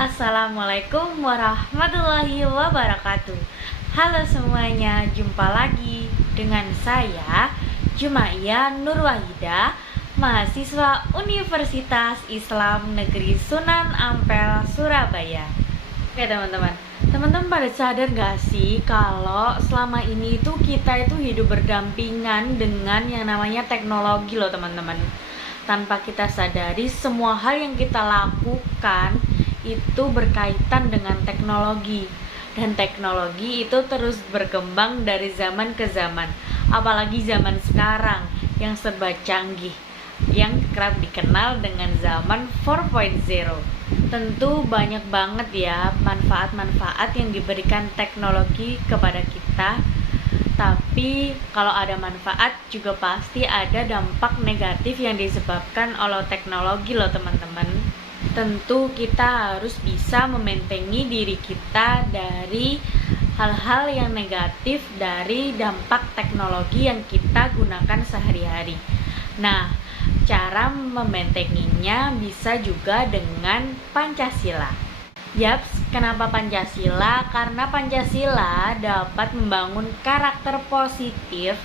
Assalamualaikum warahmatullahi wabarakatuh. Halo semuanya, jumpa lagi dengan saya Jumaiyah Nurwahida, mahasiswa Universitas Islam Negeri Sunan Ampel, Surabaya. Oke teman-teman pada sadar gak sih kalau selama ini itu kita itu hidup berdampingan dengan yang namanya teknologi loh teman-teman. Tanpa kita sadari, semua hal yang kita lakukan itu berkaitan dengan teknologi. Dan teknologi itu terus berkembang dari zaman ke zaman. Apalagi zaman sekarang yang serba canggih, yang kerap dikenal dengan zaman 4.0. Tentu banyak banget ya manfaat-manfaat yang diberikan teknologi kepada kita. Tapi kalau ada manfaat juga pasti ada dampak negatif yang disebabkan oleh teknologi loh teman-teman. Tentu kita harus bisa membentengi diri kita dari hal-hal yang negatif dari dampak teknologi yang kita gunakan sehari-hari. Nah, cara membentenginya bisa juga dengan Pancasila. Yaps, kenapa Pancasila? Karena Pancasila dapat membangun karakter positif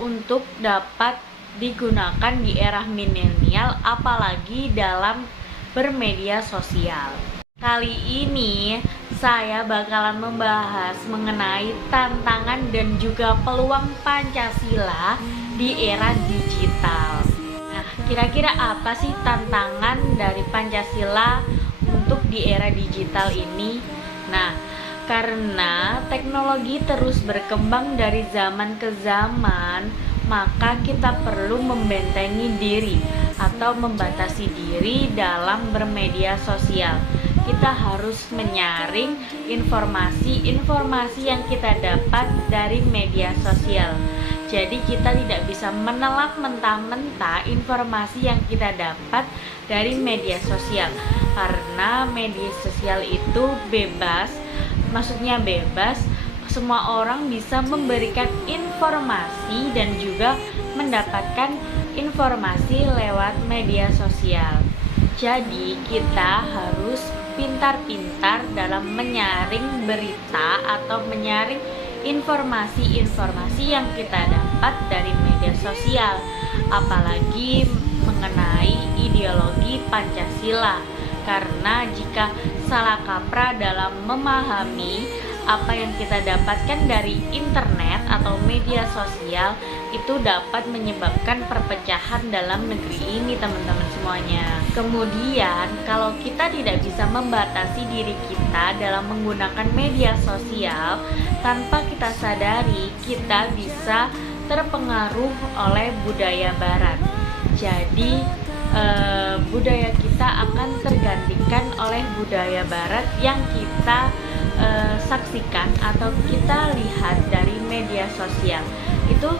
untuk dapat digunakan di era milenial, apalagi dalam bermedia sosial. Kali ini saya bakalan membahas mengenai tantangan dan juga peluang Pancasila di era digital. Nah, kira-kira apa sih tantangan dari Pancasila untuk di era digital ini? Nah, karena teknologi terus berkembang dari zaman ke zaman, maka kita perlu membentengi diri atau membatasi diri dalam bermedia sosial. Kita harus menyaring informasi yang kita dapat dari media sosial. Jadi kita tidak bisa menelan mentah-mentah informasi yang kita dapat dari media sosial, karena media sosial itu bebas. Maksudnya bebas, semua orang bisa memberikan informasi dan juga mendapatkan informasi lewat media sosial. Jadi kita harus pintar-pintar dalam menyaring berita atau menyaring informasi-informasi yang kita dapat dari media sosial, apalagi mengenai ideologi Pancasila. Karena jika salah kaprah dalam memahami apa yang kita dapatkan dari internet atau media sosial, itu dapat menyebabkan perpecahan dalam negeri ini teman-teman semuanya. Kemudian kalau kita tidak bisa membatasi diri kita dalam menggunakan media sosial, tanpa kita sadari kita bisa terpengaruh oleh budaya barat. Jadi budaya kita akan tergantikan oleh budaya barat yang kita saksikan atau kita lihat dari media sosial. Itu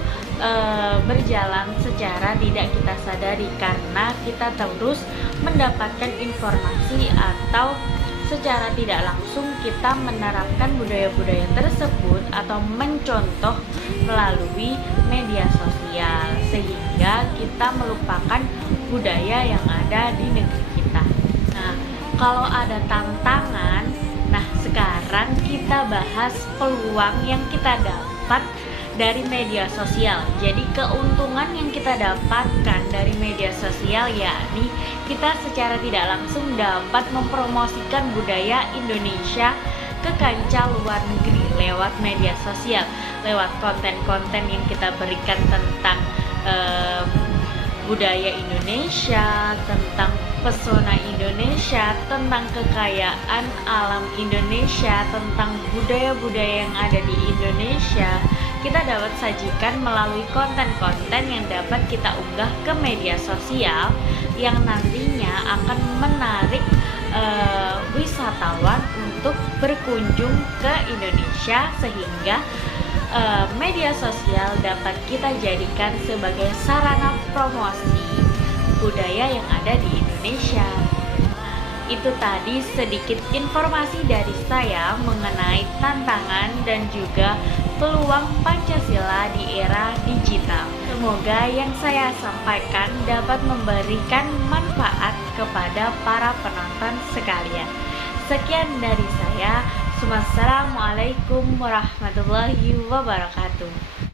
berjalan secara tidak kita sadari, karena kita terus mendapatkan informasi atau secara tidak langsung kita menerapkan budaya-budaya tersebut atau mencontoh melalui media sosial, sehingga kita melupakan budaya yang ada di negeri kita. Nah, kalau ada tantangan, nah sekarang kita bahas peluang yang kita dapat dari media sosial. Jadi keuntungan yang kita dapatkan dari media sosial, yakni kita secara tidak langsung dapat mempromosikan budaya Indonesia ke kancah luar negeri lewat media sosial, lewat konten-konten yang kita berikan tentang budaya Indonesia, tentang pesona Indonesia, tentang kekayaan alam Indonesia, tentang budaya-budaya yang ada di Indonesia. Kita dapat sajikan melalui konten-konten yang dapat kita unggah ke media sosial, yang nantinya akan menarik wisatawan untuk berkunjung ke Indonesia, sehingga media sosial dapat kita jadikan sebagai sarana promosi budaya yang ada di Indonesia. Itu tadi sedikit informasi dari saya mengenai tantangan dan juga peluang Pancasila di era digital. Semoga yang saya sampaikan dapat memberikan manfaat kepada para penonton sekalian. Sekian dari saya. Wassalamualaikum warahmatullahi wabarakatuh.